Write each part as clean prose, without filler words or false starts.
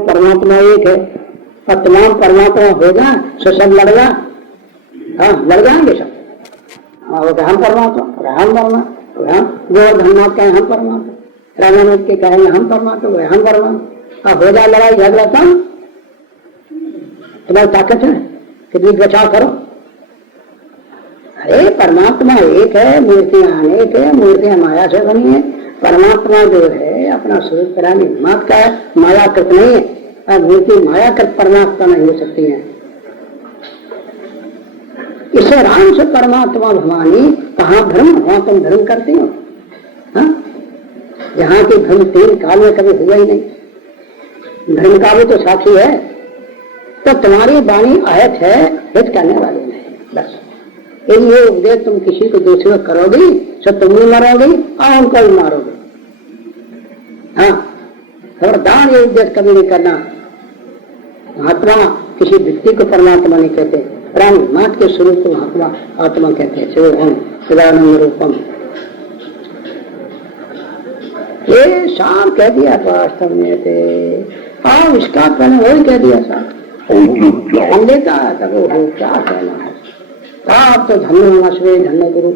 परमात्मा एक है और तमाम परमात्मा होगा सो सब लड़गा, हाँ लड़ जाएंगे सब। हम परमात्मा, हम परमात्मा, गोवर्धननाथ कहे हम परमात्मा, रामानुज के कहेंगे हम परमात्मा, हम परमात्मा। अब हो जाए लड़ाई झगड़ा तब तुम्हारी ताकत है कि बचाव करो। अरे परमात्मा एक है, मूर्तियां अनेक है, मूर्तियां माया से बनी है। परमात्मा जो है अपना स्वरूप करानी मात का है, मायाकृत नहीं है। अब मूर्ति मायाकृत परमात्मा नहीं हो सकती है। इसे राम से परमात्मा भवानी कहाँ धर्म, वहां तुम धर्म करती हो। जहाँ की धर्म तीन काल में कभी हुआ ही नहीं, धर्म का भी तो साक्षी है। तो तुम्हारी वाणी आयत है, हित करने वाली नहीं। बस ये उपदेश तुम किसी को दूसरे को करोगी तो तुम भी मरोगी और उनको भी मारोगे। हाँ खबरदार ये उपदेश कभी नहीं करना। महात्मा किसी व्यक्ति को परमात्मा नहीं कहते, परमात्मा के स्वरूप को महात्मा आत्मा कहते हैं। शिवोहम सदानंद रूपम, ये साफ कह दिया वास्तव में थे। हाँ इसका कहना वही कह दिया साफ लेता तब वो क्या कहना है। आप तो धन्य धन्य गुरु।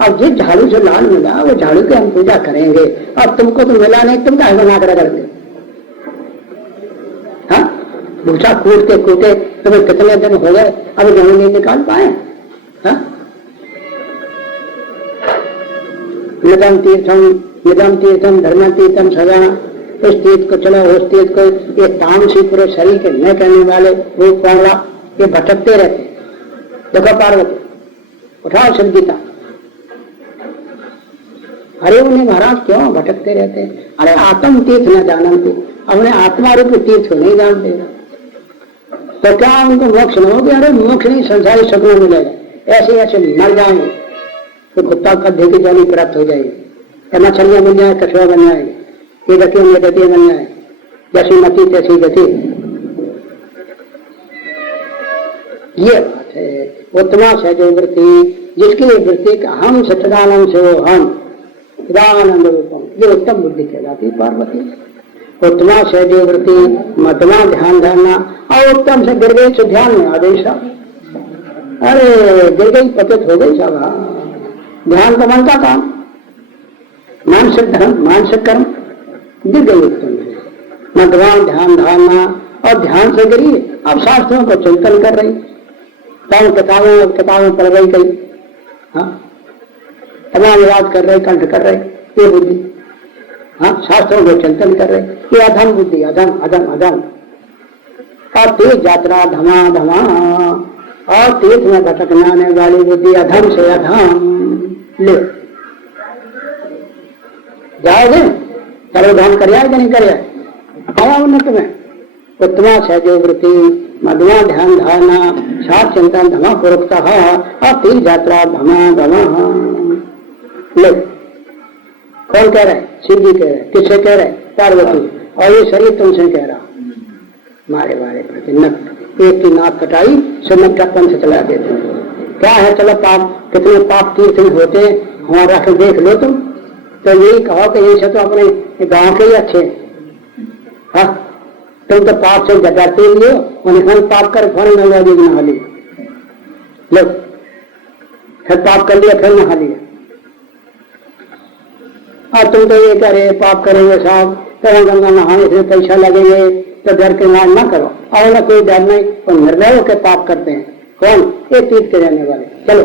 अब जिस झाड़ू से लाल मिला वो झाड़ू की हम पूजा करेंगे। अब तुमको तो मिला नहीं, तुम क्या बना कर करते। हाँ भूसा कूटते कूटे तुम्हें कितने दिन हो गए, अब जमीन नहीं निकाल पाए। हाँ निदम तीर्थम धर्म तीर्थम सदा, इस तीर्थ को चलो उस तीर्थ को, ये तामसी पूरे शरीर के न करने वाले रूप पागला ये भटकते रहते। देखो पार्वती उठाओ शिव गीता। अरे उन्हें महाराज क्यों भटकते रहते हैं। अरे आत्म तीर्थ न जानते, अपने आत्मा रूप तीर्थ को नहीं जानते तो क्या उनको मोक्ष न होगा। अरे मोक्ष नहीं, संसारी सुख मिलेगा। ऐसे ऐसे मर जाएंगे तो कुत्ता का देगी जानी प्राप्त हो जाएगी, मछलियां बन जाए, कछुआ बन जाएगी, ये गति बन जाए, जैसी मती तैसी गति। ये बात है। उत्तमा से जो वृत्ति, जिसकी वृत्ति का हम सच्चिदानंद से वो हम सदानंद रूपम, ये उत्तम बुद्धि कहलाती पार्वती। उत्तमा से जो वृत्ति, मध्यमा ध्यान धरना, और उत्तम से गिर गई तो ध्यान में आ गई साहब। अरे गिर गई पतित हो गई साहब। ध्यान तो मन का काम, मानसिक धर्म मानसिक कर्म गिर गई उत्तम से। मध्यमा ध्यान धारणा और ध्यान से गिरी, अब शास्त्रों को चिंतन कर रही, किताबों पढ़ रही गई। हाँ तमाम याद कर रहे, कंठ कर रहे, ये बुद्धि। हाँ शास्त्रों को चिंतन कर रहे, ये अधम बुद्धि, अधम अधम अधम। और तेज यात्रा धमा धमा, और तीर्थ में भटकने वाली बुद्धि अधम से अधम। ले जाओगे सर्वधाम कर आए कि नहीं कर आया उन्नत में। उत्तमा सहजो वृत्ति, मध्यमा ध्यान धारणा, सात चिंतन धमा पूर्वकता, और तीर्थ यात्रा धमा धमा। ले कौन कह रहे? शिव जी कह रहे। किससे कह रहे? पार्वती। और ये शरीर तुमसे कह रहा। मारे मारे प्रति नक, एक की नाक कटाई सुनक टप्पन से चला देते। क्या है, चलो पाप कितने पाप तीर्थ में होते हैं हमारा के देख लो तुम। तो यही कहो कि ये तो अपने गांव के ही अच्छे। हाँ तुम तो पाप से डरते ही हो, उन्हें पाप कर फिर नहा ली, लो फिर पाप कर लिया फिर नहा लिया। और तुम तो ये कह रहे पाप करेंगे साहब, तो गंगा नहाने से पैसा लगेंगे, तो डर के मान ना करो। और ना कोई डर नहीं, और निर्णय होकर पाप करते हैं। कौन? ये तीर्थ के रहने वाले। चलो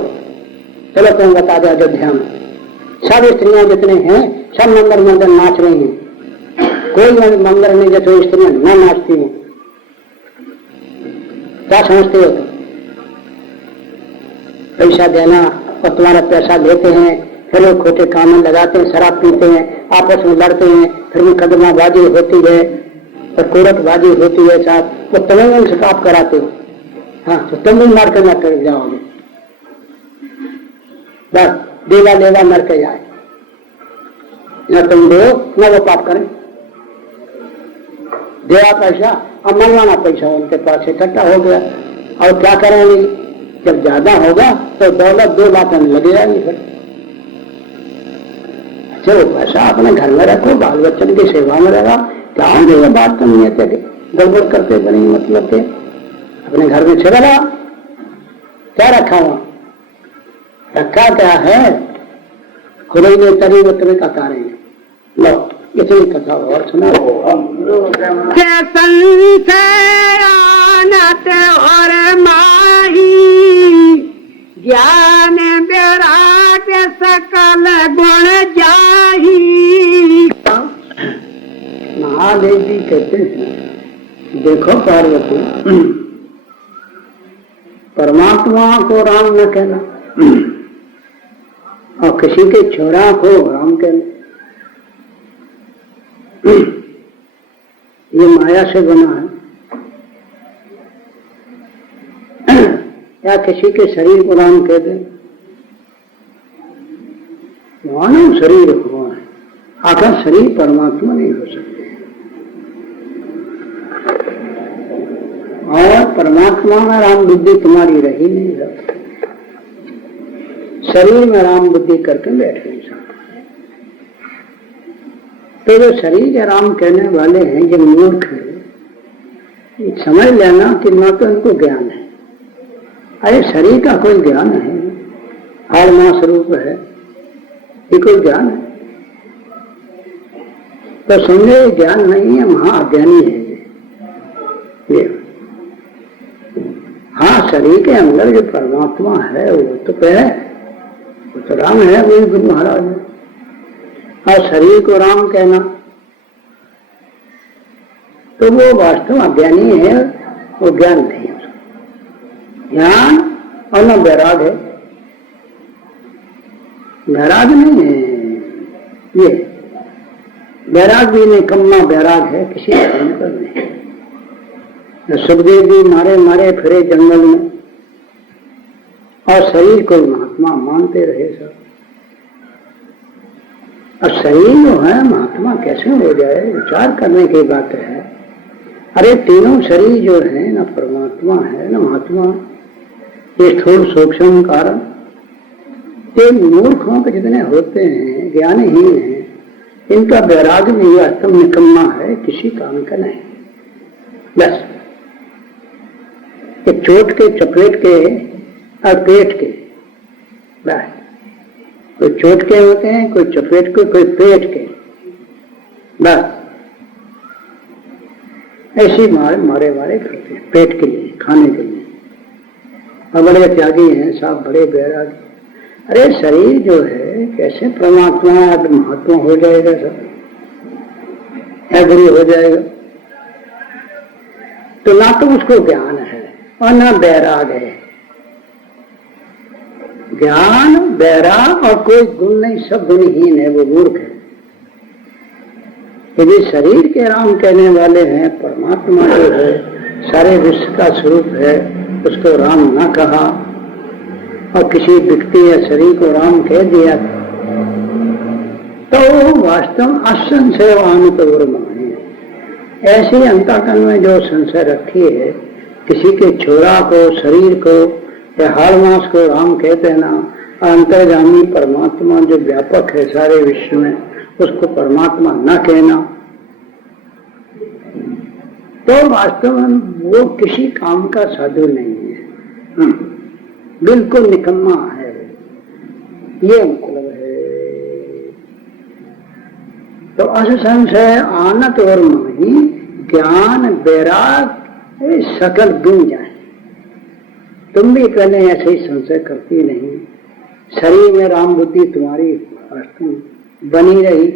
चलो तुम बता दो अयोध्या में सब स्त्रियां जितने हैं सब मंदिर मंदिर नाच रही हैं। कोई मंदिर नहीं जैसे स्त्रियां न नाचती हैं। क्या समझते हो? पैसा देना और तुम्हारा पैसा लेते हैं, फिर वो खोटे काम में लगाते हैं, शराब पीते हैं, आपस में लड़ते हैं, फिर मुकदमाबाजी होती है, फिर कोर्टबाजी होती है साथ, वो तुम्हें उनसे पाप कराते हो। हाँ तो तुम भी मार कर न कर जाओगे। बस देवा देवा मर के जाए, न तुम दो न वो पाप करें। देवा पैसा और मनवाना पैसा उनके पास इकट्ठा हो गया, और क्या करेंगे? जब ज्यादा होगा तो दौलत 2 लाख में लग जाएंगे। फिर अच्छा वो पैसा अपने घर में रखो, बाल बच्चन की सेवा में लगा। क्या ये बात तो नहीं है। गड़बड़ करते बने मतलब के अपने घर में चला क्या रखा हुआ, रखा क्या है, खुले ने तरी वो तुम्हें कथा रहे लो इतनी कथा और सुना और माही ज्ञान विराट सकल गुण जाही। महादेव जी कहते हैं देखो पार्वती, परमात्मा को राम न कहना और किसी के छोरा को राम कहना, ये माया से बना है। या किसी के शरीर को राम कह दे, मानव शरीर हुआ है, आखिर शरीर परमात्मा नहीं हो सकते। और परमात्मा में राम बुद्धि तुम्हारी रही नहीं रहती, शरीर में राम बुद्धि करके बैठ नहीं सकते। तो जो शरीर के राम कहने वाले हैं जो मूर्ख है, समझ लेना कि न तो इनको ज्ञान है। अरे शरीर का कोई ज्ञान है, हाल मां स्वरूप है, ये कोई ज्ञान है? तो समझे ज्ञान नहीं है, महाअज्ञानी है ये। हाँ, शरीर के अंदर जो परमात्मा है वो तो है, वो तो राम है, वही गुरु महाराज है। और शरीर को राम कहना तो वो वास्तव अज्ञानी है, वो ज्ञान नहीं है। ज्ञान और न वैराग है, वैराग नहीं है ये, वैराग भी निकम्मा वैराग है, किसी काम पर नहीं। सुखदेव जी मारे मारे फिरे जंगल में और शरीर को महात्मा मानते रहे सब। और शरीर जो है महात्मा कैसे हो जाए, विचार करने की बात है। अरे तीनों शरीर जो है, न परमात्मा है न महात्मा, ये स्थूल सूक्ष्म कारण, ये मूर्खों के जितने होते हैं, ज्ञानहीन हैं, इनका वैराग भी वास्तव निकम्मा है, किसी काम का नहीं। बस चोट के चपेट के और पेट के, बस कोई चोट के होते हैं, कोई चपेट के, कोई पेट के, बस ऐसी मारे मारे मारे करते हैं पेट के लिए, खाने के लिए। और बड़े त्यागी हैं साहब, बड़े बैरागी। अरे शरीर जो है कैसे परमात्मा महात्मा हो जाएगा सब, या गुरु हो जाएगा? तो ना तो उसको ज्ञान है और ना बैराग है। ज्ञान बैराग और कोई गुण नहीं, सब गुणहीन है, वो मूर्ख है। यदि शरीर के राम कहने वाले हैं, परमात्मा जो है सारे विश्व का स्वरूप है, उसको राम न कहा और किसी व्यक्ति या शरीर को राम कह दिया, तो वास्तव असंशय अनुपवर्मा है। ऐसे अंतःकरण में जो संशय रखी है, किसी के छोरा को, शरीर को या हाड़ मास को राम कह देना, अंतर्गामी परमात्मा जो व्यापक है सारे विश्व में, उसको परमात्मा न कहना, तो वास्तव में वो किसी काम का साधु नहीं है, बिल्कुल निकम्मा है, ये मतलब है। तो असंशय आनत और मोही ज्ञान वैराग सकल गुण जाए। तुम भी पहले ऐसे ही संशय करती नहीं, शरीर में राम बुद्धि तुम्हारी वास्तव बनी रही,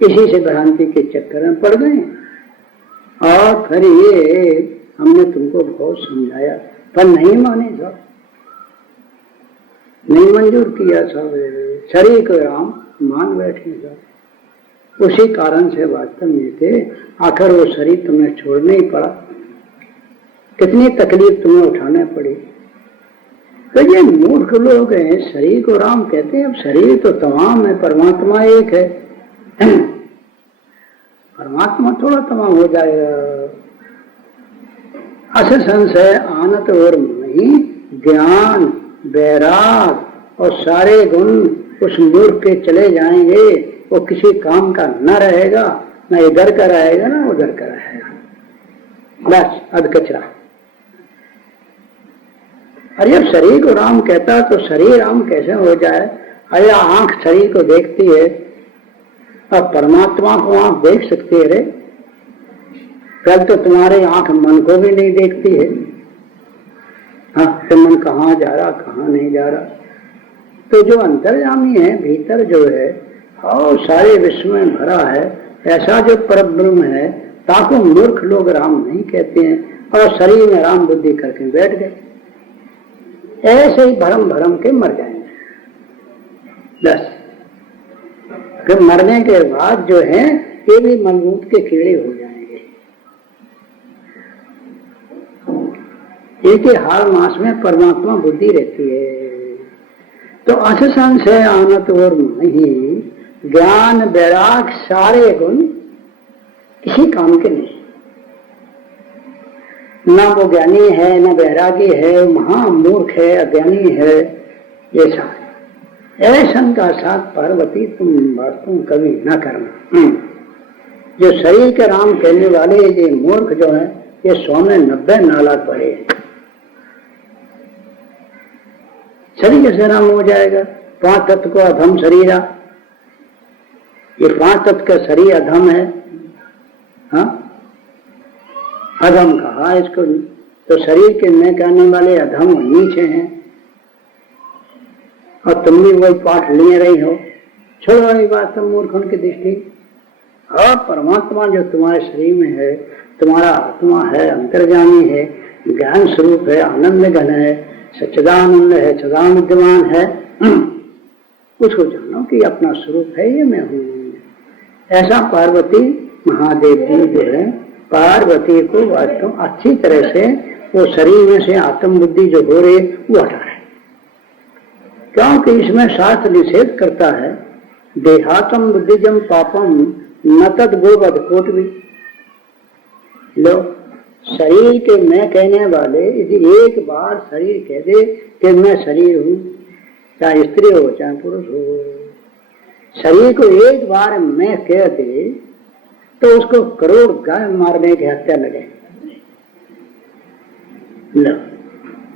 इसी से भ्रांति के चक्कर में पड़ गए। और फिर ये हमने तुमको बहुत समझाया पर नहीं माने सब, नहीं मंजूर किया सब, शरीर को राम मान बैठे सब। उसी कारण से वास्तव में थे, आखिर वो शरीर तुम्हें छोड़ना ही पड़ा, कितनी तकलीफ तुम्हें उठाने पड़ी। तो ये मूर्ख लोग हैं, शरीर को राम कहते हैं। अब शरीर तो तमाम है, परमात्मा एक है, परमात्मा थोड़ा तमाम हो जाएगा। अस संशय आनत और नहीं, ज्ञान वैराग और सारे गुण उस मूर्ख के चले जाएंगे, वो किसी काम का न रहेगा ना इधर का रहेगा ना उधर का रहेगा, बस अध कचरा। अरे जब शरीर को राम कहता है तो शरीर राम कैसे हो जाए? अरे आंख शरीर को देखती है, अब परमात्मा को आंख देख सकती है? रे कल तो तुम्हारे आंख मन को भी नहीं देखती है। हाँ, तो मन कहाँ जा रहा कहाँ नहीं जा रहा। तो जो अंतर्यामी है, भीतर जो है और सारे विश्व में भरा है, ऐसा जो परब्रह्म है, ताको मूर्ख लोग राम नहीं कहते हैं और शरीर में राम बुद्धि करके बैठ गए। ऐसे ही भरम भरम के मर जाएंगे। बस फिर मरने के बाद जो है ये भी मलबूत के कीड़े हो जाएंगे। एक ही हार मास में परमात्मा बुद्धि रहती है। तो अस संशय आनत और नहीं, ज्ञान वैराग सारे गुण किसी काम के नहीं। ना वो ज्ञानी है, ना वैरागी है, महामूर्ख है, अज्ञानी है, ये सारे ऐसन का साथ पार्वती तुम वास्तव कभी न करना। जो शरीर के राम कहने वाले ये मूर्ख जो है, ये 100 में 90 नाला पड़े हैं। शरीर कैसे राम हो जाएगा? 5 तत्व को अधम शरीरा, ये 5 तत्व का शरीर अधम है। हाँ, अधम कहा इसको। तो शरीर के मैं कहने वाले अधम और नीचे हैं, और तुम भी वही पाठ लिए रही हो। छोड़ो ये बात सब मूर्खों की दृष्टि। और परमात्मा जो तुम्हारे शरीर में है, तुम्हारा आत्मा है, अंतर्जामी है, ज्ञान स्वरूप है, आनंद घन है, सच्चिदानंद है, सदा विद्यमान है, उसको जानो कि अपना स्वरूप है, ये मैं हूँ। ऐसा पार्वती महादेव जी जो है पार्वती को वास्तव अच्छी तरह से वो शरीर में से आत्म बुद्धि जो हो रही वो हटा है। क्योंकि इसमें शास्त्र निषेध करता है, देहात्म बुद्धिजम पापम न तद गोवध कोट भी। लो, शरीर के मैं कहने वाले यदि एक बार शरीर कह दे कि मैं शरीर हूँ, चाहे स्त्री हो चाहे पुरुष हो, शरीर को एक बार मैं कह दे तो उसको करोड़ गाय मारने की हत्या लगे।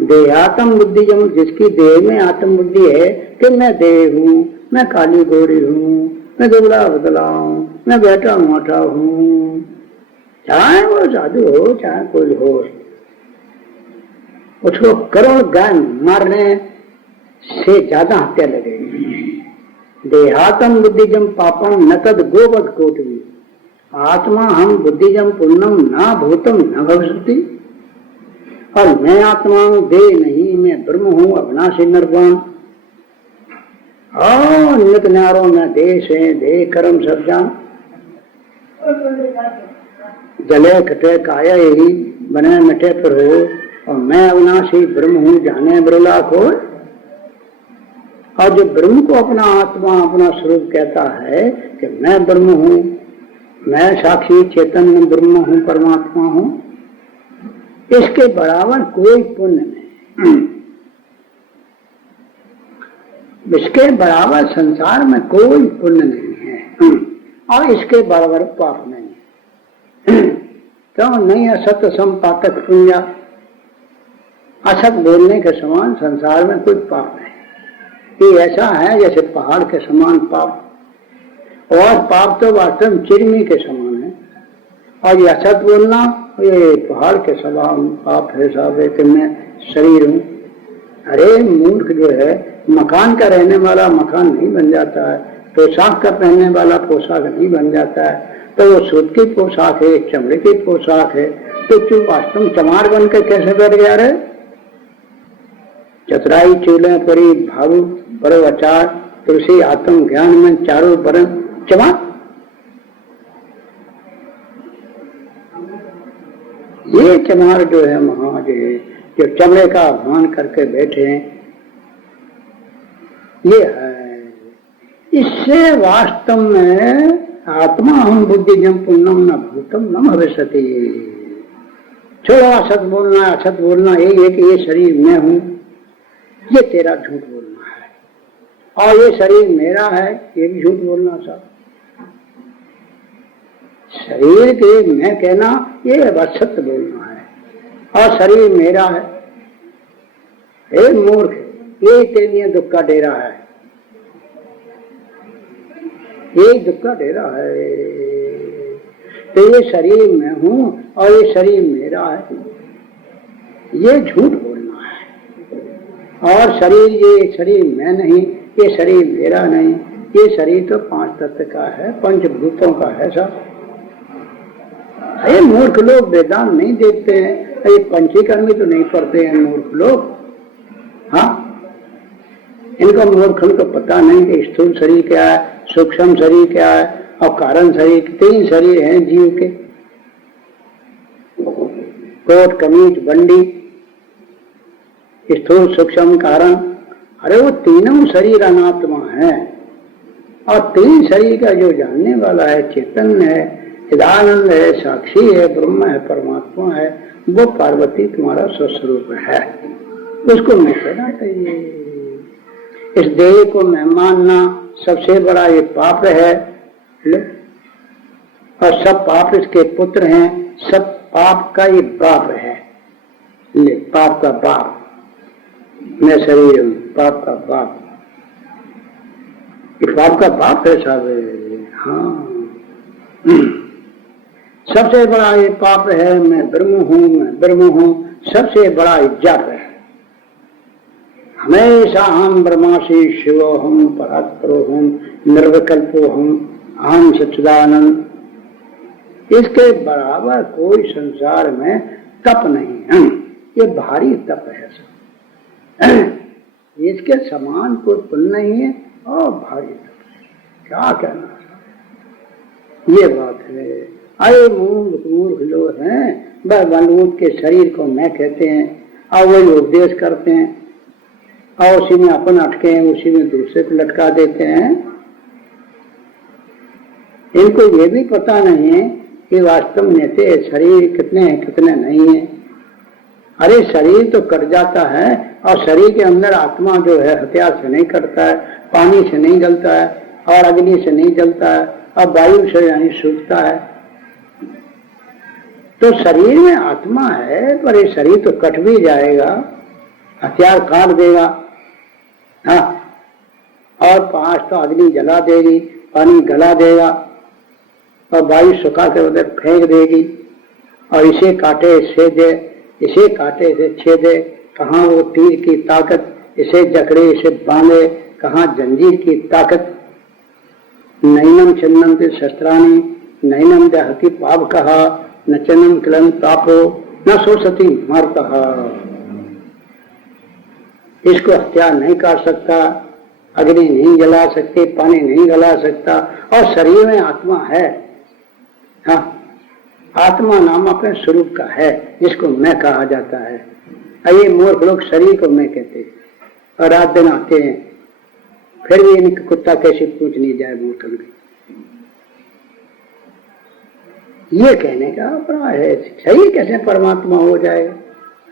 देहात्म बुद्धि जब जिसकी देह में आत्म बुद्धि है कि मैं देह हूँ, मैं काली गोरी हूँ, मैं दुबला बदला हूँ, मैं बैठा मोटा हूँ, चाहे वो साधु हो चाहे कोई हो, उसको करोड़ गाय मारने से ज्यादा हत्या लगेगी। देहात्म बुद्धिजम पापम न तद गोवध कोटवी, आत्मा हम बुद्धिजम पुण्यम ना भूतम न भविष्यति। और मैं आत्मा हूँ, देह नहीं, मैं ब्रह्म हूँ, अविनाशी निर्वाण। और नित न्यारो में देश है, देह कर्म सब जान, जले कटे काया यही बने मिटे पर हो, और मैं अविनाशी ब्रह्म हूँ, जाने बिरला को। और जो ब्रह्म को अपना आत्मा अपना स्वरूप कहता है कि मैं ब्रह्म हूँ, मैं साक्षी चैतन्य ब्रह्म हूँ, परमात्मा हूँ, इसके बराबर कोई पुण्य नहीं, इसके बराबर संसार में कोई पुण्य नहीं है, और इसके बराबर पाप नहीं है। क्यों नहीं? असत संपातक पुण्य, असत बोलने के समान संसार में कोई पाप नहीं। ये ऐसा है जैसे पहाड़ के समान पाप, और पाप तो वास्तव में चिरमी के समान है, और ये असत बोलना ये पहाड़ के समान पाप है साहब कि मैं शरीर हूँ। अरे मूर्ख जो है, मकान का रहने वाला मकान नहीं बन जाता है, पोशाक का पहनने वाला पोशाक नहीं बन जाता है। तो वो सूत की पोशाक है, चमड़े की पोशाक है, तो तू वास्तव चमार बन के कैसे बैठ गया रे? चतुराई चूल्हे परी भावु बड़ो अचार, तुलसी आत्म ज्ञान में चारों बरन चमार। ये चमार जो है महा जो चमड़े का अभिमान करके बैठे हैं, ये है। इससे वास्तव में आत्मा हम बुद्धिजम पुण्यम न भूतम न भविष्यति। छोड़ो असत बोलना, असत बोलना यही है कि ये शरीर मैं हूँ, ये तेरा झूठ बोलना है, और ये शरीर मेरा है, ये भी झूठ बोलना। सब शरीर के मैं कहना ये असत्य बोलना है, और शरीर मेरा है। हे मूर्ख, ये तेरे लिए दुख का डेरा है, ये दुख का डेरा है। तो ये शरीर मैं हूं और ये शरीर मेरा है, ये झूठ बोलना है। और शरीर, ये शरीर मैं नहीं, ये शरीर मेरा नहीं, ये शरीर तो 5 तत्व का है, पंचभूतों का है सब। ये मूर्ख लोग वेदांत नहीं देखते हैं, ये पंचीकर्मी तो नहीं पढ़ते हैं मूर्ख लोग। हाँ, इनको मूर्ख को पता नहीं कि स्थूल शरीर क्या है, सूक्ष्म शरीर क्या है और कारण शरीर। 3 शरीर हैं जीव के, कोट कमीज बंडी, स्थूल सूक्ष्म कारण। अरे वो तीनों शरीर अनात्मा है, और 3 शरीर का जो जानने वाला है, चेतन है, चिदानंद है, साक्षी है, ब्रह्म है, परमात्मा है, वो पार्वती तुम्हारा स्वस्वरूप है। उसको मैं कहना चाहिए। इस देह को मैं मानना सबसे बड़ा ये पाप है, और सब पाप इसके पुत्र हैं, सब पाप का ये बाप है। ले, पाप का बाप मैं शरीर हूं, पाप का बाप, ये पाप का बाप है साहब। हाँ, सबसे बड़ा ये पाप है, मैं ब्रह्म हूं, मैं ब्रह्म हूं, सबसे बड़ा जप है। हमेशा हम ब्रह्मासी शिवो हम परात्परो हम निर्विकल्पो हम अहम सच्चिदानंद, इसके बराबर कोई संसार में तप नहीं है। ये भारी तप है सब, इसके समान कोई पुण्य नहीं है, और भारी तप है। क्या कहना, ये बात है। अरे मूर्ख लोग हैं, बलूत के शरीर को मैं कहते हैं, और वही उपदेश करते हैं, और उसी में अपन अटके हैं, उसी में दूसरे को लटका देते हैं। इनको ये भी पता नहीं है कि वास्तव में से शरीर कितने हैं कितने नहीं है। अरे शरीर तो कट जाता है, और शरीर के अंदर आत्मा जो है हथियार से नहीं कटता है, पानी से नहीं जलता है, और अग्नि से नहीं जलता है, और वायु से यानी सूखता है। तो शरीर में आत्मा है, पर ये शरीर तो कट भी जाएगा, हथियार काट देगा। हाँ, और 5 तो अग्नि जला देगी, पानी गला देगा, और वायु सुखा के उधर फेंक देगी, और इसे काटे इससे दे, इसे काटे इसे छेदे, कहाँ वो तीर की ताकत, इसे जकड़े इसे बांधे, कहाँ जंजीर की ताकत। नैनम छिन्नन्ति शस्त्राणि नैनम दहति पावकः न चनम किलन तापो न शोषति मर्तः। इसको हथियार नहीं काट सकता, अग्नि नहीं जला सकती, पानी नहीं गला सकता, और शरीर में आत्मा है। हाँ, आत्मा नाम अपने स्वरूप का है, जिसको मैं कहा जाता है। ये मूर्ख लोग शरीर को मैं कहते हैं, और रात दिन आते हैं, फिर भी इनका कुत्ता कैसे पूछ नहीं जाए मूर्ख में। ये कहने का अपराध है, शरीर कैसे परमात्मा हो जाएगा।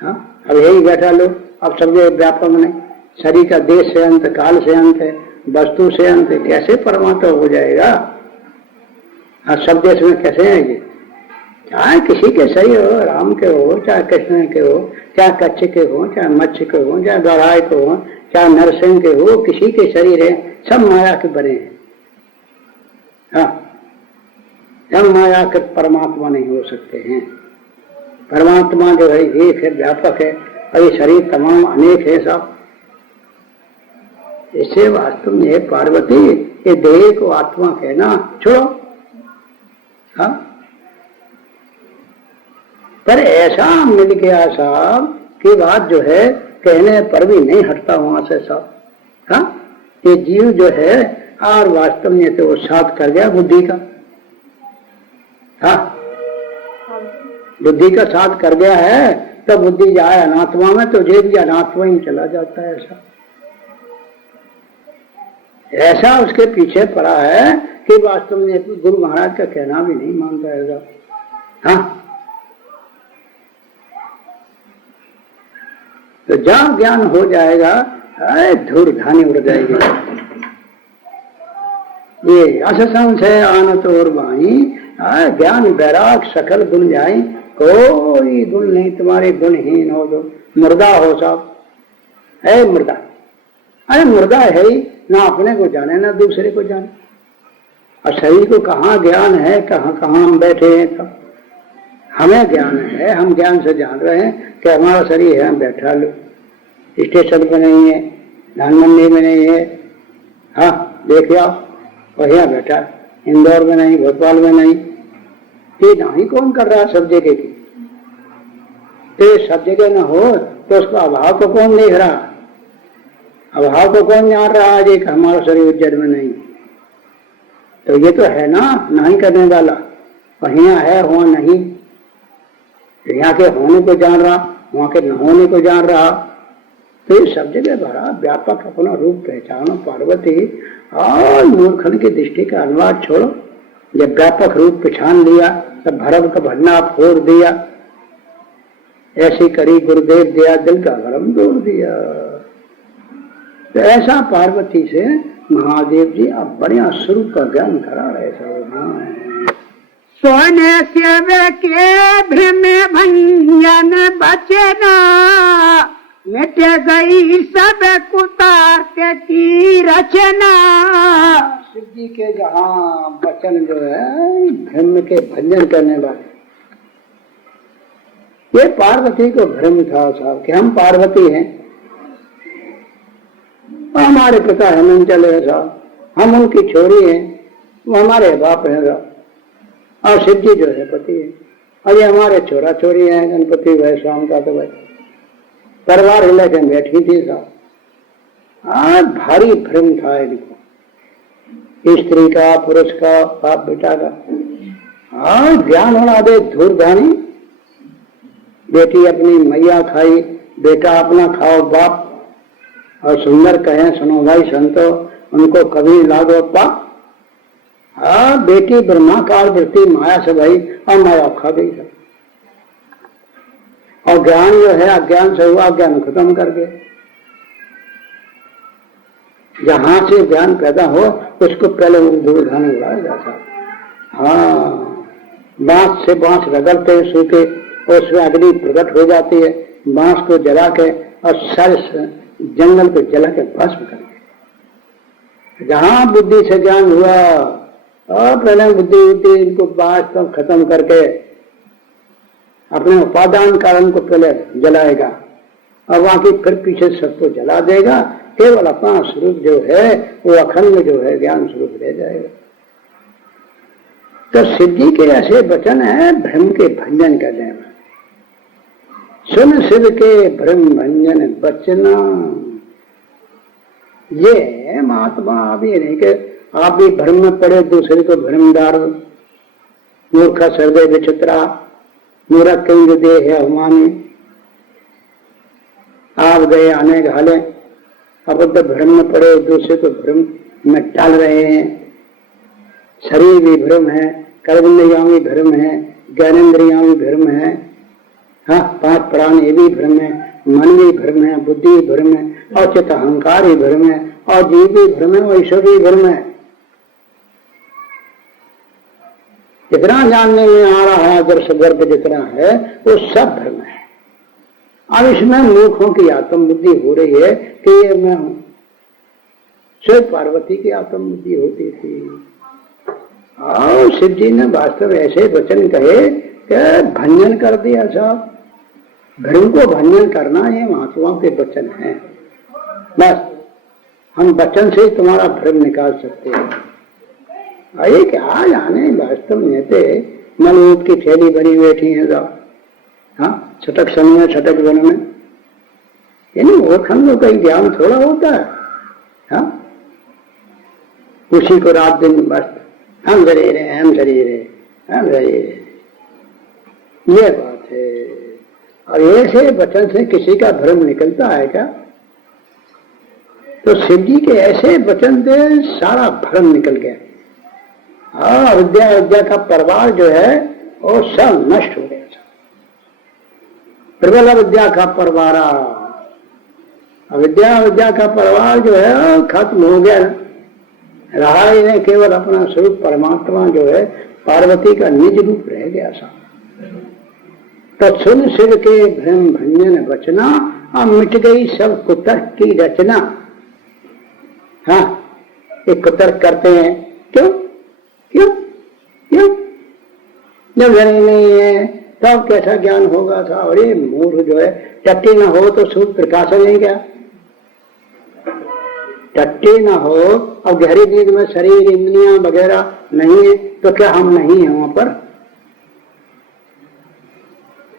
हाँ, अब यही बैठा लो, अब सब व्यापक नहीं, शरीर का देश से अंत, काल से अंत है, वस्तु से अंत है, कैसे परमात्मा हो जाएगा। हाँ, सब देश में कैसे आएंगे, चाहे किसी के शरीर हो, राम के हो, चाहे कृष्ण के हो, चाहे कच्छ के हो, चाहे मत्स्य के हो, चाहे गौराय के हो, चाहे नरसिंह के हो, किसी के शरीर है, सब माया के बने हैं। हाँ, सब माया के परमात्मा नहीं हो सकते हैं। परमात्मा जो है एक है, व्यापक है, और ये शरीर तमाम अनेक है सब। इससे वास्तव में पार्वती, ये देह को आत्मा कहना छोड़ो। हाँ, पर ऐसा मिल गया साहब कि बात जो है कहने पर भी नहीं हटता वहां से साहब। हाँ, ये जीव जो है, और वास्तव में तो वो साथ कर गया बुद्धि का। हाँ, बुद्धि का साथ कर गया है, तो बुद्धि जाए अनात्मा में, तो जीव भी अनात्मा ही चला जाता है। ऐसा उसके पीछे पड़ा है कि वास्तव में गुरु महाराज का कहना भी नहीं मानता है। हाँ, तो जब ज्ञान हो जाएगा, धूल धानी उड़ जाएगी। ये असंशय आनत और बाई ज्ञान वैराग सकल गुण जाए, कोई गुण नहीं तुम्हारे गुणहीन हो, दो मुर्दा हो सब है मुर्दा। अरे मुर्दा है ही ना, अपने को जाने ना दूसरे को जाने। और शरीर को कहाँ ज्ञान है, कहाँ कहाँ हम बैठे हैं। तो हमें ज्ञान है, हम ज्ञान से जान रहे हैं कि हमारा शरीर है, हम बैठा लो, स्टेशन पे नहीं है, धानमंडी में नहीं है, हाँ देख आओ वही बैठा, इंदौर में नहीं, भोपाल में नहीं। ये नहीं कौन कर रहा सब जगह की? तो सब जगह ना हो तो उसका अभाव को कौन देख रहा? अभाव को कौन जान रहा है कि हमारा शरीर उज्जैन में नहीं? तो ये तो है ना नहीं करने वाला, वहीं है वहां नहीं। यहाँ के होने को जान रहा, वहां के न होने को जान रहा। तो ये सब जगह भरा व्यापक अपना रूप पहचानो पार्वती। और मूर्खन की दृष्टि का अनुवाद छोड़ो, जब व्यापक रूप पहचान लिया तब भरम का भरना फोड़ दिया। ऐसी करी गुरुदेव दिया, दिल का भरम तोड़ दिया। तो ऐसा पार्वती से महादेव जी अब बढ़िया स्वरूप का ज्ञान करा रहे सब। सोने शिव के भ्रम भंजन बचना, मिट गई सब कुतार्थ की रचना। शिव जी के जहाँ वचन जो है भ्रम के भंजन करने वाले, ये पार्वती को भ्रम था साहब कि हम पार्वती हैं, हमारे पिता हेमंचल है साहब, हम उनकी छोरी हैं, वो हमारे बाप है साहब, और शिव जी जो है पति है, और ये हमारे छोरा छोरी हैं, गणपति भाई शाम का तो भाई परिवार हिला के बैठी थी साहब। भारी भ्रम था इनको, स्त्री का, पुरुष का, बाप बेटा का। ज्ञान होना दे धूर्धानी, बेटी अपनी मैया खाई, बेटा अपना खाओ बाप। और सुंदर कहें सुनो भाई संतो, उनको कभी लागो पाप। बेटी ब्रह्माकार वृत्ति माया से भाई, और माया खा गई सब। और ज्ञान जो है अज्ञान से हुआ, ज्ञान खत्म कर गए। जहां से ज्ञान पैदा हो उसको पहले दूरधानी उड़ाया जाता। हाँ, बांस से बांस रगड़ते सूखे, उसमें अग्नि प्रकट हो जाती है, बांस को जला के और सारे जंगल को जला के भस्म कर दिया। जहां बुद्धि से ज्ञान हुआ और पहले बुद्धि इनको बात सब खत्म करके अपने उपादान कारण को पहले जलाएगा और बाकी फिर पीछे सबको जला देगा। केवल अपना स्वरूप जो है वो अखंड जो है ज्ञान स्वरूप रह जाएगा। तो शिव जी के ऐसे वचन है भ्रम के भंजन करने में। सुन शिव के भ्रम भंजन बचना। ये महात्मा आप ये नहीं कि आप भी भ्रम में पड़े, दूसरे को भ्रम डालो। मूर्खा सर्दे विचित्रा, मूर्ख कहीं दे है अवमानी। आप गए आने घाले, अब तो भ्रम में पड़े, दूसरे को भ्रम में डाल रहे हैं। शरीर भी भ्रम है, कर्मेंद्रियां भी भ्रम है, ज्ञानेन्द्रियां भी भ्रम है, हाँ 5 प्राण ये भी भ्रम है, मन भी भ्रम है, बुद्धि भी भ्रम है, और चित्त अहंकार भी भ्रम है, और जीव भी भ्रम है, और ईश्वर भी भ्रम है। जितना जानने में आ रहा है आदर्श वर्ग जितना है वो सब भ्रम है। अब इसमें मूर्खों की आत्म बुद्धि हो रही है कि ये मैं हूं। शिव पार्वती की आत्म बुद्धि होती थी। और शिव जी ने वास्तव ऐसे वचन कहे कि भंजन कर दिया साहब। भ्रम को भंजन करना ये महात्माओं के वचन है। बस हम वचन से ही तुम्हारा भ्रम निकाल सकते हैं। अरे क्या जाने वास्तव में थे मलूट की थैली बनी बैठी है साहब, हाँ छटक समय में छटक बन में, यानी मूर्खन को कहीं ज्ञान थोड़ा होता है। हाँ उसी को रात दिन बस हम शरीर है, हम शरीर है, हम शरीर है, ये बात है। और ऐसे वचन से किसी का भ्रम निकलता है क्या? तो शिव जी के ऐसे वचन से सारा भ्रम निकल गया। हाँ विद्या का परिवार जो है वो सब नष्ट हो गया। प्रबल विद्या का परिवार, विद्या का परिवार जो है खत्म हो गया। रहा ही नहीं, केवल अपना स्वरूप परमात्मा जो है पार्वती का निज रूप रह गया सा। तो सुन शिव के भ्रम भंजन वचना, अब मिट गई सब कुतर्क की रचना। हाँ, एक कुतर्क करते हैं, क्यों क्यों क्यों, जब जनी नहीं है तब कैसा ज्ञान होगा था। और ये मूर्ख जो है, टट्टी न हो तो सूर्य प्रकाशन है क्या? टट्टी न हो, अब गहरी नींद में शरीर इंद्रियां वगैरह नहीं है तो क्या हम नहीं है वहां पर?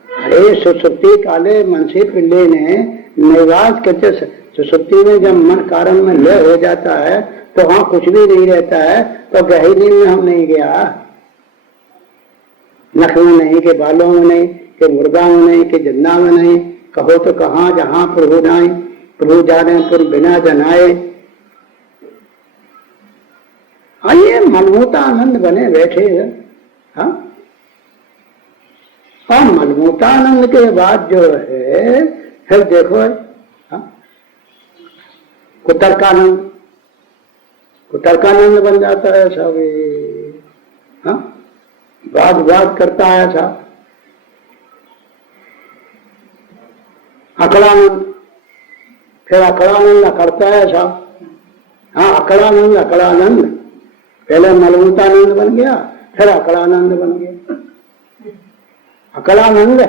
अरे सुसुप्ति काले मनसी पिंडे ने निवास करते, सुसुप्ति में जब मन कारण में लय हो जाता है तो वहां कुछ भी नहीं रहता है। तो गहरी नींद में हम नहीं गया, नख में नहीं, के बालों में नहीं, के मुर्दा में नहीं, के जिंदा में नहीं, कहो तो कहाँ जहां प्रभु नाई, प्रभु जाने पुर बिना जनाए। आइए मनमोता आनंद बने बैठे हैं। हाँ, और मनमोता आनंद के बाद जो है फिर देखो, हाँ, कुतर्कानंद, कुतर्कानंद बन जाता है सब। हाँ, बात करता है साहब। अकड़ानंद, फिर अकड़ानंद करता है साहब। हाँ, अकड़ानंद पहले मलमूतानंद बन गया, फिर अकड़ानंद बन गया। अकड़ानंद,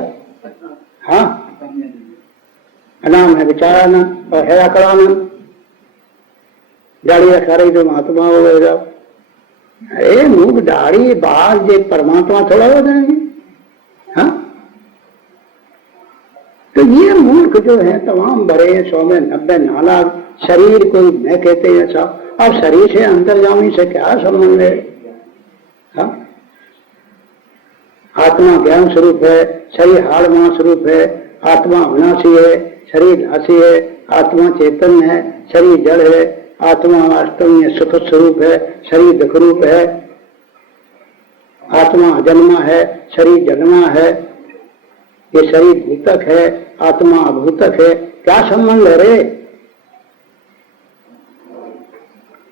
हाँ, नाम है विचारानंद और है अकड़ानंद। दाढ़ी रखा रही तो महात्मा हो गए साहब। अरे मुख दाढ़ी बाल जे परमात्मा थोड़ा हो जाएंगे? हाँ, तो ये मूर्ख जो है तमाम बड़े 100 में 90 नाला शरीर को मैं कहते हैं साहब। अब शरीर से अंतर्यामी से क्या संबंध है? हाँ, आत्मा ज्ञान स्वरूप है, शरीर हाड़मा स्वरूप है, आत्मा अविनाशी है, शरीर नाशी है, आत्मा चैतन्य है, शरीर जड़ है, आत्मा वास्तव में सुख स्वरूप है, शरीर दुख रूप है, आत्मा अजन्मा है, शरीर जन्मा है, ये शरीर भूतक है, आत्मा अभूतक है। क्या संबंध है रे?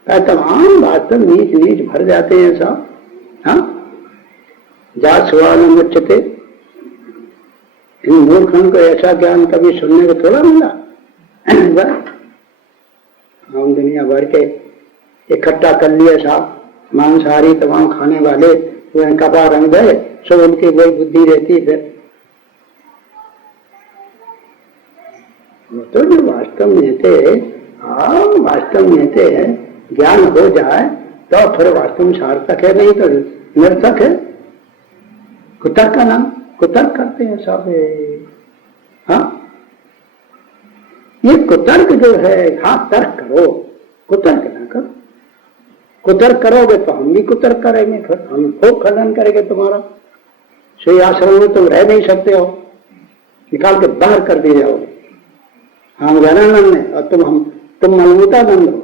तमाम बात नीच नीच भर जाते हैं सब। हाँ, जा सवाल मुच्चते, इन मूर्खों को ऐसा ज्ञान कभी सुनने को थोड़ा मिला। हम दुनिया भर के इकट्ठा कर लिए साहब, मांसाहारी तमाम खाने वाले, वो कपा रंग गए, सो उनकी वही बुद्धि रहती। फिर तो जो वास्तव में थे, हाँ वास्तव में थे, ज्ञान हो जाए तो फिर वास्तव में सार्थक है, नहीं तो निरर्थक है। कुतर्क का नाम, कुतर्क करते हैं सब। हाँ, ये कुतर्क जो है, हाँ तर्क करो, कुतर्क ना करो। कुतर्क करोगे तो हम भी कुतर्क करेंगे, फिर हम खूब खंडन करेंगे तुम्हारा। सही आश्रम में तुम रह नहीं सकते हो, निकाल के बाहर कर दिए जाओगे। हम ज्ञानानंद है और तुम मलमूतानंद हो।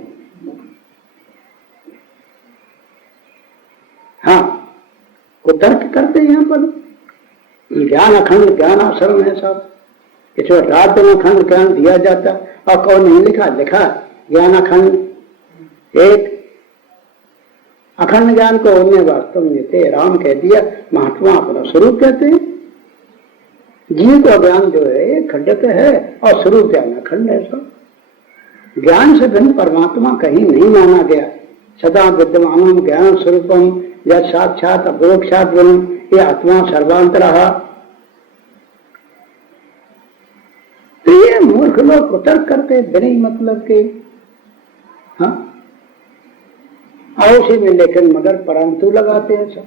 हाँ, कुतर्क करते हैं यहाँ पर। ज्ञान अखंड ज्ञान आश्रम है सब, इसमें रात में अखंड ज्ञान दिया जाता। और कौन नहीं लिखा ज्ञान अखंड। एक अखंड ज्ञान को उन्हें वास्तव में थे, राम कह दिया, महात्मा अपना स्वरूप कहते हैं। जीव का ज्ञान जो है खंडित है और स्वरूप ज्ञान अखंड है सब। ज्ञान से भिन्न परमात्मा कहीं नहीं माना गया। सदा विद्यमान ज्ञान स्वरूपम या साक्षात अपरोक्षात ब्रह्म, ये आत्मा सर्वांतरः। तो ये मूर्ख लोग कुतर्क करते बिना मतलब के। हाँ, और उसी में लेकिन मगर परंतु लगाते हैं सब।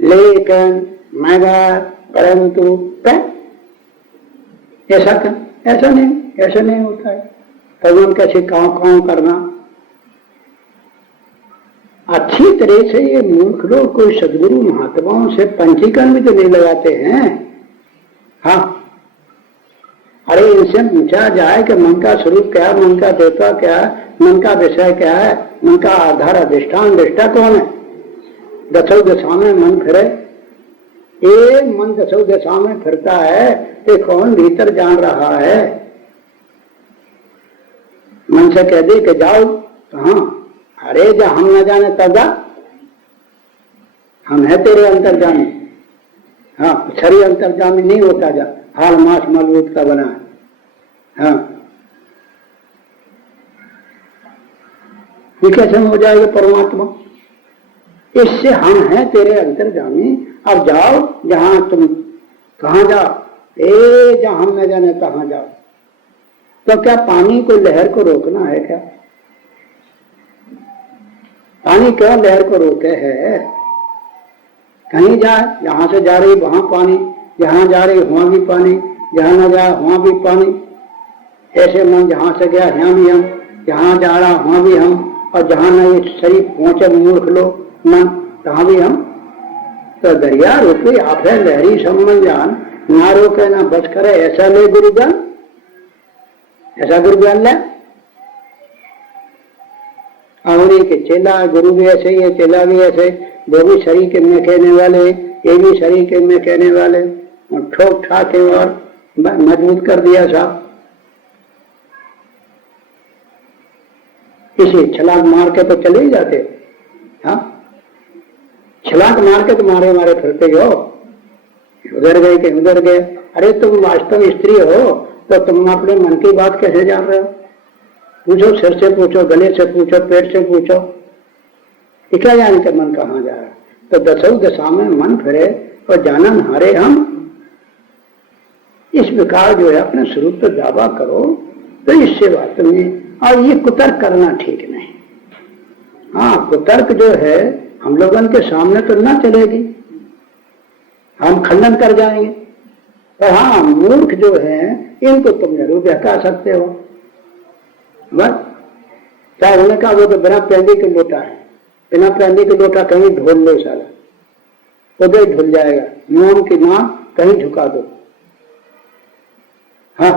लेकिन मगर परंतु ऐसा क्या? ऐसा नहीं होता है। तब कैसे काव करना। अच्छी तरह से ये मूर्ख लोग कोई सदगुरु महात्माओं से पंचीकरण भी तो नहीं लगाते हैं। हाँ, अरे इनसे पूछा जाए कि मन का स्वरूप क्या है, मन का देवता क्या है, मन का विषय क्या है, मन का आधार अधिष्ठान दृष्टा कौन है। दसों दिशा में मन फिरे, ये मन दसों दिशा में फिरता है, ये कौन भीतर जान रहा है। मन से कह दे कि जाओ कहाँ, अरे जब हम न जाने तब जा। हम है तेरे अंतर्जामी। हाँ, शरीर अंतर्जामी नहीं होता जा, हाल मास मजबूत का बना है। हाँ, ये कैसे हो जाएगा परमात्मा? इससे हम हैं तेरे अंतर्जामी। अब जाओ जहां तुम, कहां जाओ? जहां हम न जाने कहां जाओ। तो क्या पानी को लहर को रोकना है क्या? पानी क्यों लहर को रोके है? कहीं जाए, जहां से जा रही वहां पानी, जहां जा रही वहां भी पानी, जहां न जाए वहां भी पानी। ऐसे मन जहां से गया यहाँ भी हम, जहां जा रहा वहां भी हम, और जहां न ये शरीर पहुंचे मूर्ख लोग मन, तहां भी हम। तो दरिया रोके आप है लहरी सम्मन जान, ना रोके ना बच करे, ऐसा ले गुरु ज्ञान, ऐसा गुरु ज्ञान ले। अवरी के चेला, गुरु भी ऐसे ही है, चेला भी ऐसे, वो भी शरीर के में कहने वाले, ये भी शरीर के में कहने वाले, और ठोक ठाके और मजबूत कर दिया साहब। इसे छलांग मार के तो चले ही जाते। हाँ, छलांग मार के तुम्हारे मारे फिरते हो, उधर गए कि उधर गए। अरे तुम वास्तव स्त्री हो तो तुम अपने मन की बात कैसे जान रहे हो? पूछो, सिर से पूछो, गले से पूछो, पेट से पूछो, क्या जान के मन कहाँ जा रहा है? तो दसों दशा में मन फिरे और जाना हारे हम। इस प्रकार जो है अपने स्वरूप पर दावा करो तो इससे वास्तव में, और ये कुतर्क करना ठीक नहीं। हाँ, कुतर्क जो है हम लोगों के सामने तो ना चलेगी, हम खंडन कर जाएंगे। पर हाँ, मूर्ख जो है इनको तुम जरूर बहका सकते हो। बस क्या होने का, वो तो बिना प्याली के लोटा है, बिना प्याली के लोटा कहीं ढोल लो साला, उधर ही ढुल जाएगा। मोम की मां कहीं झुका दो। हाँ,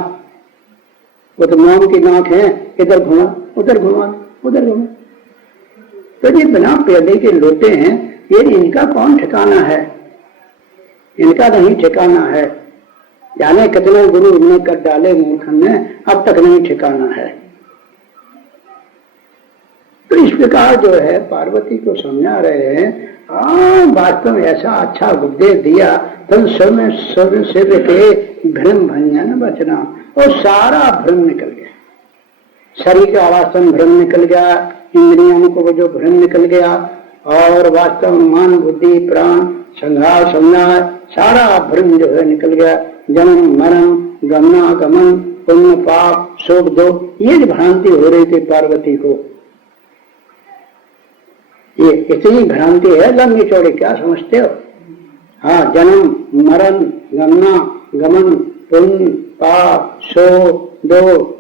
वो तो मोम की नाक है, इधर घुमा उधर घुमा उधर घुमा। तो ये बिना प्याले के लोटे हैं, ये इनका कौन ठिकाना है? इनका नहीं ठिकाना है। जाने कितने गुरु ने कर डाले मूर्खन ने, अब तक नहीं ठिकाना है। तो इस प्रकार जो है पार्वती को समझा रहे हैं। वास्तव में ऐसा अच्छा उपदेश दिया, तुम सब सिर के भ्रम भंजन बचना, और सारा भ्रम निकल गया। शरीर का वास्तव भ्रम निकल गया, इंद्रियों को वो जो भ्रम निकल गया, और वास्तव मन बुद्धि प्राण संघार संज्ञा सारा भ्रम जो है निकल गया। जन्म मरण गमना गमन पुण्य पाप शोक दो, ये जो भ्रांति हो रही थी पार्वती को, ये इतनी भ्रांति है लंबी चौड़ी, क्या समझते हो? हाँ, जन्म मरण गमना गमन पुण्य पाप शोक दो,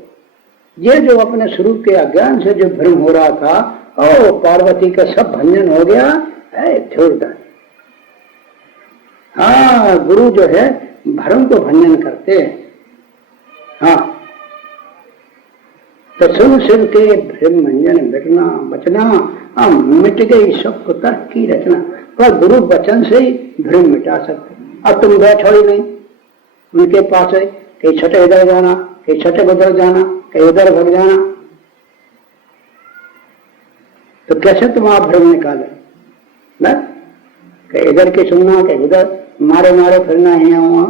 ये जो अपने स्वरूप के अज्ञान से जो भ्रम हो रहा था, ओ पार्वती का सब भंजन हो गया है। जोरदार। हाँ, गुरु जो है भ्रम को भंजन करते हैं। हाँ, तो शिव के भ्रम भंजन मिटना बचना, मिट गई सब कुतर्क की रचना। पर गुरु वचन से ही भ्रम मिटा सकते। अब तुम बैठो ही नहीं उनके पास है, कहीं छठे इधर जाना, कहीं छठे उधर जाना, कहीं उधर भग जाना, तो कैसे तुम आप भ्रम निकाले? कहीं इधर की सुनना, कहीं उधर मारे मारे फिरना है, वहां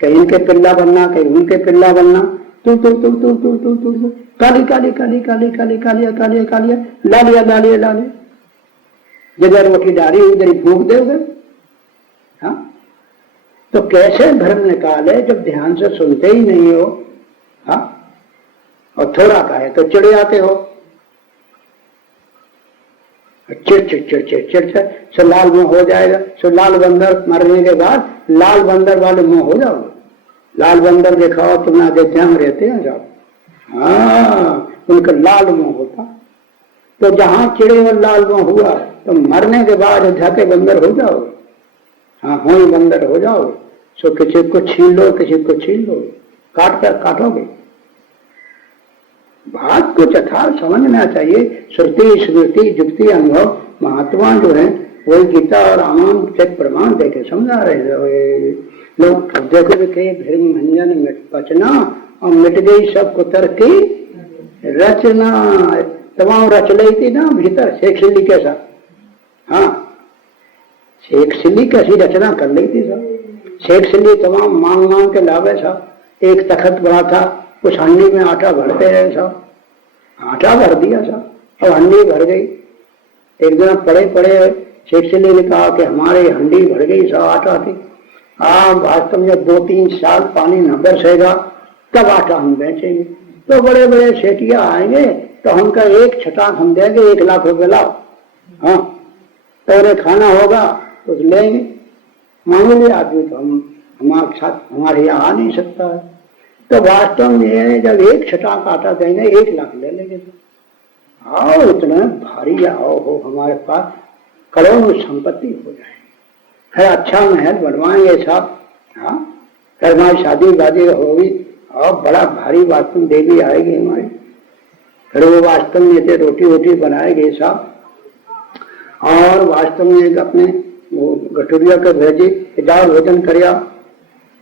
कहीं इनके पिल्ला बनना, कहीं उनके पिल्ला बनना। तू तू तू तू तू तू तू तू काली काली काली काली काली कालिया कालिया कालिया लालिया लालिया लालिया, जिधर रोटी डाली उधर ही फूक दोगे। हाँ, तो कैसे भ्रम निकाले जब ध्यान से सुनते ही नहीं हो? हाँ, और थोड़ा का है तो चिढ़ जाते हो, चिड़ चिड़ चिड़ चिड़ चिड़ चिड़ सो लाल मुंह हो जाएगा। सो लाल बंदर मरने के बाद लाल बंदर वाले मुंह हो जाओगे। लाल बंदर दिखाओ, तुम अयोध्या में रहते हैं जाओ। हाँ, उनका लाल मुंह होता। तो जहां चिड़े और लाल मुंह हुआ तो मरने के बाद अयोध्या के बंदर हो जाओगे। हाँ, हो ही बंदर हो जाओगे। सो किसी को छीन लो, किसी को छीन लो, काट कर काटोगे। बात को यथार्थ समझना चाहिए। श्रुति स्मृति युक्ति अनुभव महात्मा जो है वही गीता और रामायण से प्रमाण देके समझा रहे लोग। देखो के भ्रम भंजन मिट बचना, और मिट गई सब कुतर्क की रचना। तमाम रच रही थी ना भीतर से खिल्ली के साथ। हाँ, शेख सिल्ली कैसी रचना कर ली थी सब। शेख सिल्ली तमाम मांग मांग के लावे सब। एक तखत बड़ा था, उस हंडी में आटा भरते रहे सब। आटा भर दिया सब, अब हंडी भर गई। एक दिन पड़े पड़े शेख सिल्ली ने कहा कि हमारे हंडी भर गई सब आटा थी। वास्तव में जब 2-3 साल पानी न बरसेगा तब आटा हम बेचेंगे। तो बड़े बड़े सेठिया आएंगे तो हमका एक छटाक हम देंगे, 1 लाख रुपए लाओ। हाँ, तो उन्हें खाना होगा तो लेंगे। मामूली आदमी तो हम हमारे साथ हमारे यहाँ आ नहीं सकता है। तो वास्तव में जब एक छटाक आटा देंगे 1 लाख ले लेंगे। आओ इतना भारी आओ हो हमारे पास, करोड़ों संपत्ति हो जाए, फिर अच्छा महल बनवाएंगे साहब। हाँ, फिर हमारी शादी बाजी होगी और बड़ा भारी वास्तव देवी आएगी हमारी। फिर वो वास्तव में से रोटी वोटी बनाएंगे साहब। और वास्तव में अपने वो गठुरिया के भेजे कि जाओ भोजन करिया।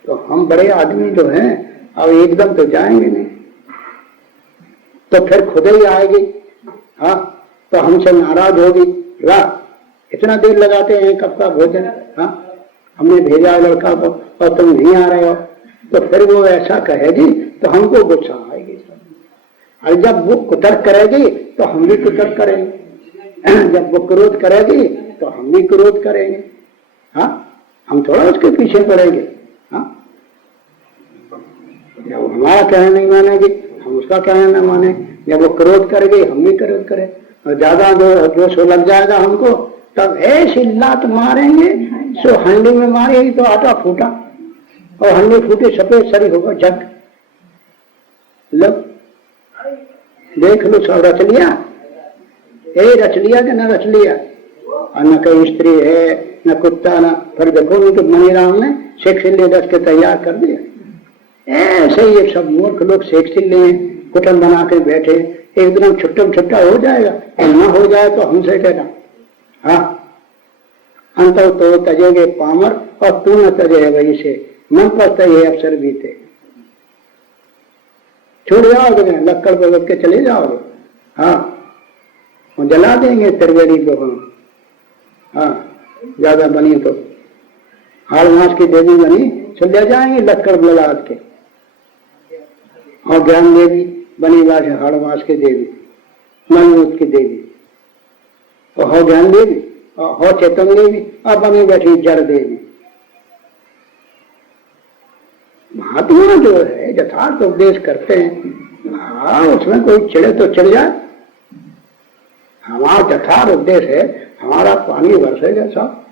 तो हम बड़े आदमी जो हैं अब एकदम तो जाएंगे नहीं, तो फिर खुद ही आएगी। हाँ, तो हमसे नाराज होगी, वाह इतना देर लगाते हैं कब का भोजन। हाँ, हमने भेजा लड़का को और तुम नहीं आ रहे हो। तो फिर वो ऐसा कहेगी तो हमको गुस्सा आएगी। और जब वो कुतर्क करेगी तो हम भी कुतर्क करेंगे। जब वो क्रोध करेगी तो हम भी क्रोध करेंगे। हाँ, हम थोड़ा उसके पीछे पड़ेंगे। हाँ, जब हमारा कहना नहीं मानेगी हम उसका कहना न माने। जब वो क्रोध करेगी हम भी क्रोध करें और ज्यादा जोश लग जाएगा हमको, तब ऐसी लात मारेंगे सो हंडी में मारेगी तो आटा फूटा और हंडी फूटी सफेद सरी होगा जग। लो देख लो सब रच लिया, रच लिया कि न रच लिया। और न कोई स्त्री है न कुत्ता न, फिर देखो नहीं तो मनीराम ने शेख सिल्ली दस के तैयार कर दिया। ऐसे ये सब मूर्ख लोग शेख सिल्ली कुटुंब बना के बैठे। एक दिन छुट्टम छुट्टा हो जाएगा और न हो जाए तो हमसे कहना। हाँ, अंत तो तजेगे पामर और तू न तजे वही से मन पर तजे अवसर बीते। छोड़ जाओगे लक्कड़ बगत के चले जाओगे। हाँ, वो जला देंगे त्रिवेणी को हम। हाँ, ज्यादा बनी तो हाड़ मास की देवी बनी चले जाएंगे लक्कड़ बलाद के। और ज्ञान देवी बनी बात है हाड़वास की देवी, मनमूत की देवी, और हो ज्ञान देवी और हो चेतन देवी, और बनी बैठी जड़ देवी। महात्मा जो है यथार्थ उपदेश करते हैं। हाँ, उसमें कोई चिड़े तो चिड़ जाए। हमारा यथार्थ उपदेश है, हमारा पानी बरसेगा सब।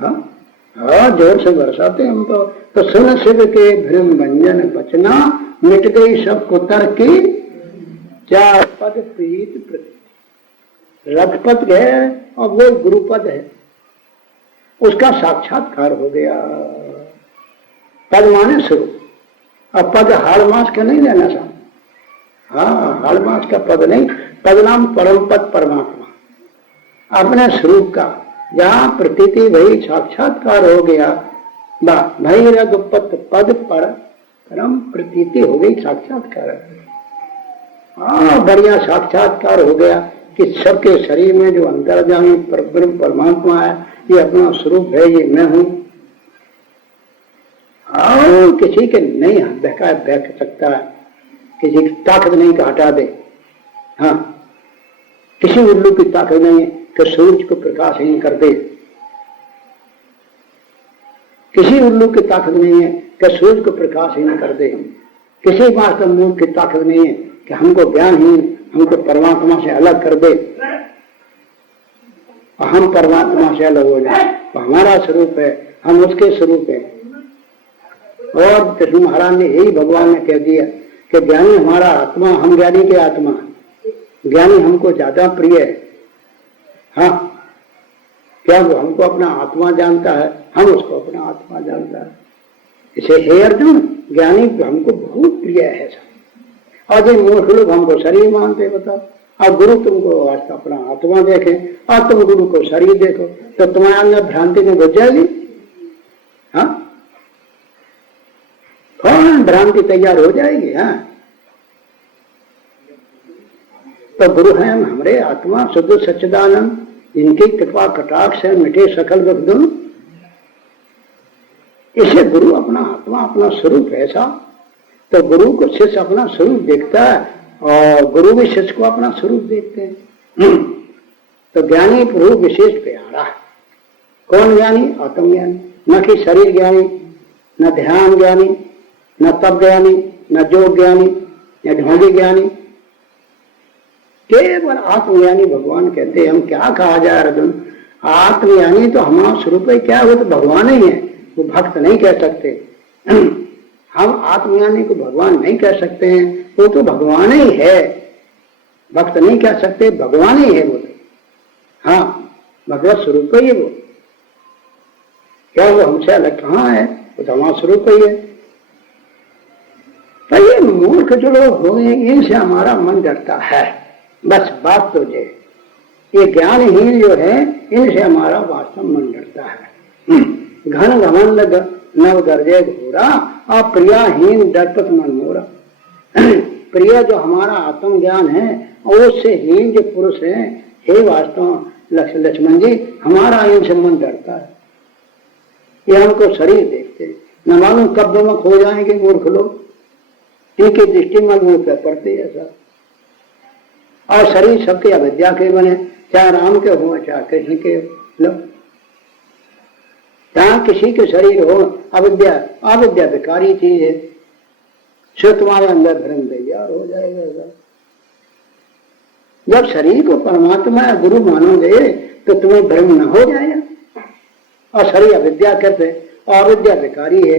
हाँ, जोर से बरसाते हम तो सुन शिव के भ्रम भंजन बचना, मिट गई सब कुतर की क्या पद प्रीत प्रति। रघुपद है और वो गुरुपद है, उसका साक्षात्कार हो गया। पद माने स्वरूप, अब पद हाड़ मास का नहीं लेना साहब। हाँ, हाड़ मास का पद नहीं, पद नाम परम पद परमात्मा अपने स्वरूप का, जहाँ प्रतीति वही साक्षात्कार हो गया। भाई रघुपत पद पर परम प्रतीति हो गई, साक्षात्कार। हाँ, बढ़िया साक्षात्कार हो गया कि सबके शरीर में जो अंतर्यामी परब्रह्म परमात्मा है, ये अपना स्वरूप है, ये मैं हूं। और किसी के नहीं बहक सकता है, किसी की ताकत नहीं का हटा दे। हाँ, किसी उल्लू की ताकत नहीं है कि सूरज को प्रकाशहीन कर दे। किसी उल्लू की ताकत नहीं है कि सूरज को प्रकाशहीन कर दे। किसी मास्टर मूर्ख की ताकत नहीं है कि हमको ज्ञानहीन, हमको परमात्मा से अलग कर दे और हम परमात्मा से अलग हो जाए। तो हमारा स्वरूप है, हम उसके स्वरूप है। और कृष्ण महाराज ने यही भगवान ने कह दिया कि ज्ञानी हमारा आत्मा, हम ज्ञानी के आत्मा। ज्ञानी हमको ज्यादा प्रिय है। हाँ, क्या वो हमको अपना आत्मा जानता है, हम उसको अपना आत्मा जानता है। इसे हे अर्जुन, ज्ञानी हमको बहुत प्रिय है सब। और जो मूर्ख लोग हमको शरीर मानते, बताओ। और गुरु तुमको आज अपना आत्मा देखे और तुम गुरु को शरीर देखो, तो तुम्हारे अंदर भ्रांति में घुस जाएगी। हाँ, कौन भ्रांति तैयार हो जाएगी। हाँ, तो गुरु हैं हमारे आत्मा शुद्ध सच्चिदानंद, इनकी कृपा कटाक्ष है मिटे सकल दुख दुख। इसे गुरु अपना आत्मा अपना स्वरूप ऐसा, तो गुरु को शिष्य अपना स्वरूप देखता है और गुरु भी शिष्य को अपना स्वरूप देखते हैं। तो ज्ञानी प्रभु विशेष प्यारा। कौन ज्ञानी? आत्मज्ञानी, न कि शरीर ज्ञानी, न ध्यान ज्ञानी, न तप ज्ञानी, न योग ज्ञानी, न ढोंगी ज्ञानी, केवल आत्मज्ञानी भगवान कहते हैं। हम क्या कहा जाए अर्जुन? आत्मज्ञानी तो हमारा स्वरूप ही क्या है, वो तो भगवान ही है, वो भक्त नहीं कह सकते। हम आत्मज्ञानी को भगवान नहीं कह सकते हैं, वो तो भगवान ही है, भक्त नहीं कह सकते, भगवान ही है वो तो। हाँ, भगवत स्वरूप ही है वो। क्या वो हमसे अलग कहाँ है? वो तो हमारा स्वरूप ही है। तो ये मूर्ख जो लोग होंगे इनसे हमारा मन डरता है, बस बात तो ये ज्ञानहीन जो है इनसे हमारा वास्तव मन डरता है। घन घमंड नव गर्जे घोरा और प्रियाहीन डरपत मन मोरा। प्रिय जो हमारा आत्मज्ञान है और उससे हीन जो पुरुष है, हे वास्तव लक्ष्मण जी हमारा इनसे मन डरता है। ये हमको शरीर देखते न मालूम कब में खो जाएंगे मूर्ख लोग, इनकी दृष्टि में मुंह पे पड़ती है सब। और शरीर सबके अविद्या के बने, चाहे राम के हो चाहे कृष्ण के लो, जहां किसी के शरीर हो अविद्या, अविद्या बेकारी चीज है, सो तुम्हारे अंदर भ्रम तैयार हो जाएगा। जब शरीर को परमात्मा गुरु मानोगे तो तुम्हें भ्रम न हो जाएगा। और शरीर अविद्या करते और अविद्या बेकारी है।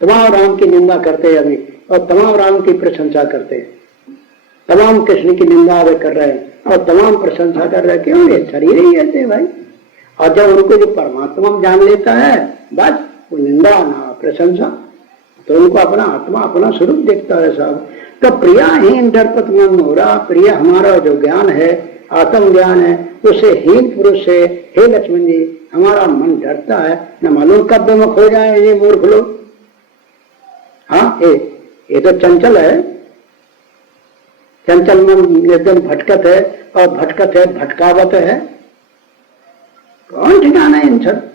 तमाम राम की निंदा करते अभी और तमाम राम की प्रशंसा करते हैं, तमाम कृष्ण की निंदा वे कर रहे हैं और तमाम प्रशंसा कर रहे हैं। क्यों? ये शरीर ही ऐसे भाई। और जब उनको जो परमात्मा जान लेता है बस वो निंदा ना प्रशंसा, तो उनको अपना आत्मा अपना स्वरूप देखता है साहब। तो प्रियाहीन डरपत मन मोरा, प्रिय हमारा जो ज्ञान है आत्म ज्ञान है उसे हीन पुरुष से हे लक्ष्मण जी हमारा मन डरता है, न मालूम कब में खो जाए ये मूर्ख लोग। हाँ, ये तो चंचल है, चंचल मन एकदम भटकत है और भटकत है भटकावत है, कौन ठिकाना है इन सब।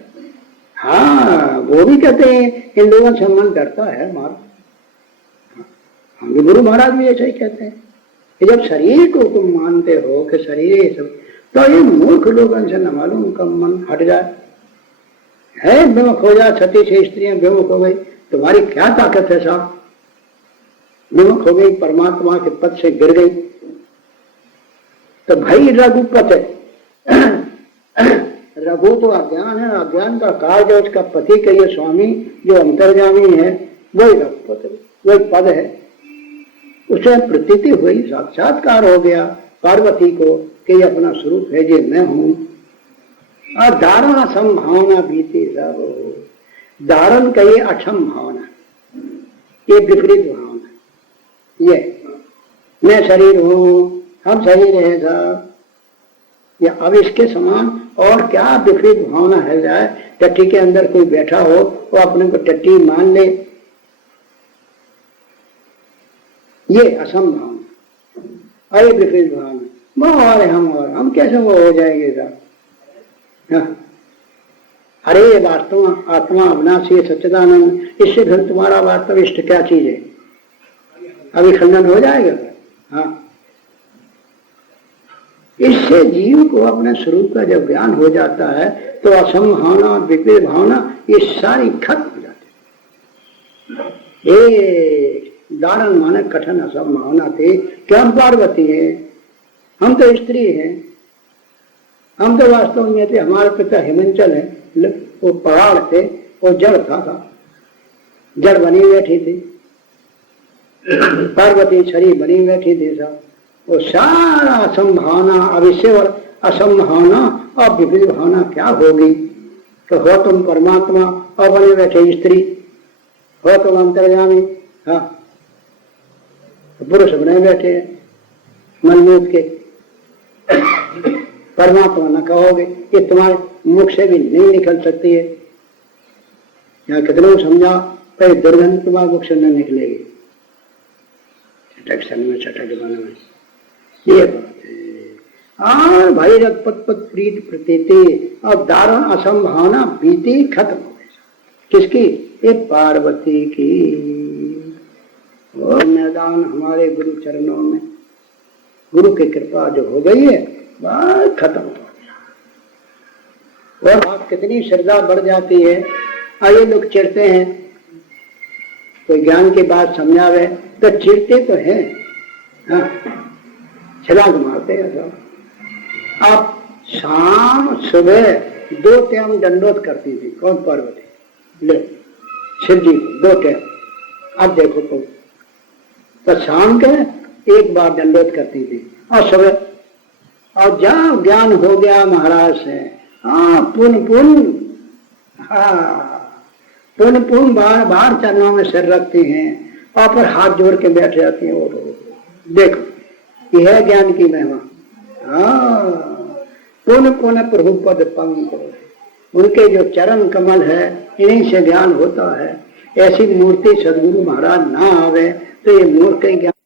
हाँ, वो भी कहते हैं इन लोगों से मन डरता है हमारा। हम भी गुरु महाराज भी ऐसा ही कहते हैं कि जब शरीर को तुम मानते हो कि शरीर ये सब, तो ये मूर्ख लोगों से न मालूम कब मन हट जाए है, विमुख हो जाए। छठी से स्त्रियां विमुख हो गई, तुम्हारी क्या ताकत है साहब? विमुख हो गई, परमात्मा के पद से गिर गई, तो भाई रघुपत है। रघु तो अज्ञान है, अज्ञान का कार्य है, उसका पति का ये स्वामी जो अंतर्यामी है वही रघुपत है, वही पद है। उसे प्रतीति हुई, साक्षात्कार हो गया पार्वती को कि ये अपना स्वरूप है, ये मैं हूं। और धारण असंभावना बीती सब, धारण का ये अक्षम भावना, ये विपरीत भावना, ये मैं शरीर हूं, हम शरीर है साहब, या अब इसके समान और क्या विपरीत भावना है जाए। टट्टी के अंदर कोई बैठा हो वो अपने को टट्टी मान ले, ये असंभावना, अरे विपरीत भावना, वो और हम कैसे वो हो जाएंगे साहब। अरे वास्तव आत्मा अविनाशी सच्चिदानंद, इससे फिर तुम्हारा वास्तव इष्ट क्या चीज है? अभी खंडन हो जाएगा। हाँ, इससे जीव को अपने स्वरूप का जब ज्ञान हो जाता है तो असंभावना विपरीत भावना ये सारी खत्म हो जाती है। ये दारण माने कठिन असंभावना थे कि हम पार्वती हैं, हम तो स्त्री हैं, हम तो वास्तव में थे, हमारे पिता हिमांचल है, वो पहाड़ थे, वो जड़ था, जड़ बनी बैठी थी, पार्वती शरीर बनी बैठी थी साहब। वो सारा असंभावना, अविश्य और असंभावना और विपरीत भावना क्या होगी? तो हो तुम परमात्मा और बने बैठे स्त्री, हो तुम अंतर्यामी, हाँ पुरुष बने बैठे मनमूत के, परमात्मा न कहोगे, ये तुम्हारे मुख से भी नहीं निकल सकती है। यहाँ कितनों समझा कई दुर्गंध तुम्हारे मुख से न निकलेगी। छटक सन में छटक बन में ये बात है। और भाई रथ पत पत प्रीत प्रतीति और दारुण असंभावना बीती खत्म हो गई। किसकी? ये पार्वती की। वो मैदान हमारे गुरु चरणों में, गुरु की कृपा जो हो गई है बस खत्म हो गया। और आप कितनी श्रद्धा बढ़ जाती है। आइए लोग चिढ़ते हैं, कोई ज्ञान की बात समझावे तो चिढ़ते तो है, हाँ, छलांग मारते हैं सब। आप शाम सुबह 2 टाइम दंडोत करती थी। कौन? पार्वती। ले शिव जी को 2 टाइम। अब देखो तुम तो शाम के 1 बार दंडोत करती थी और सुबह। और जब ज्ञान हो गया महाराज से, हाँ पुन बार बार चरणों में सिर रखती हैं और फिर हाथ जोड़ के बैठ जाती हैं। और देखो यह है ज्ञान की महिमा। हाँ पुन प्रभु पद पंकज, उनके जो चरण कमल है इन्हीं से ज्ञान होता है। ऐसी मूर्ति सदगुरु महाराज ना आवे तो ये मूर्ख ज्ञान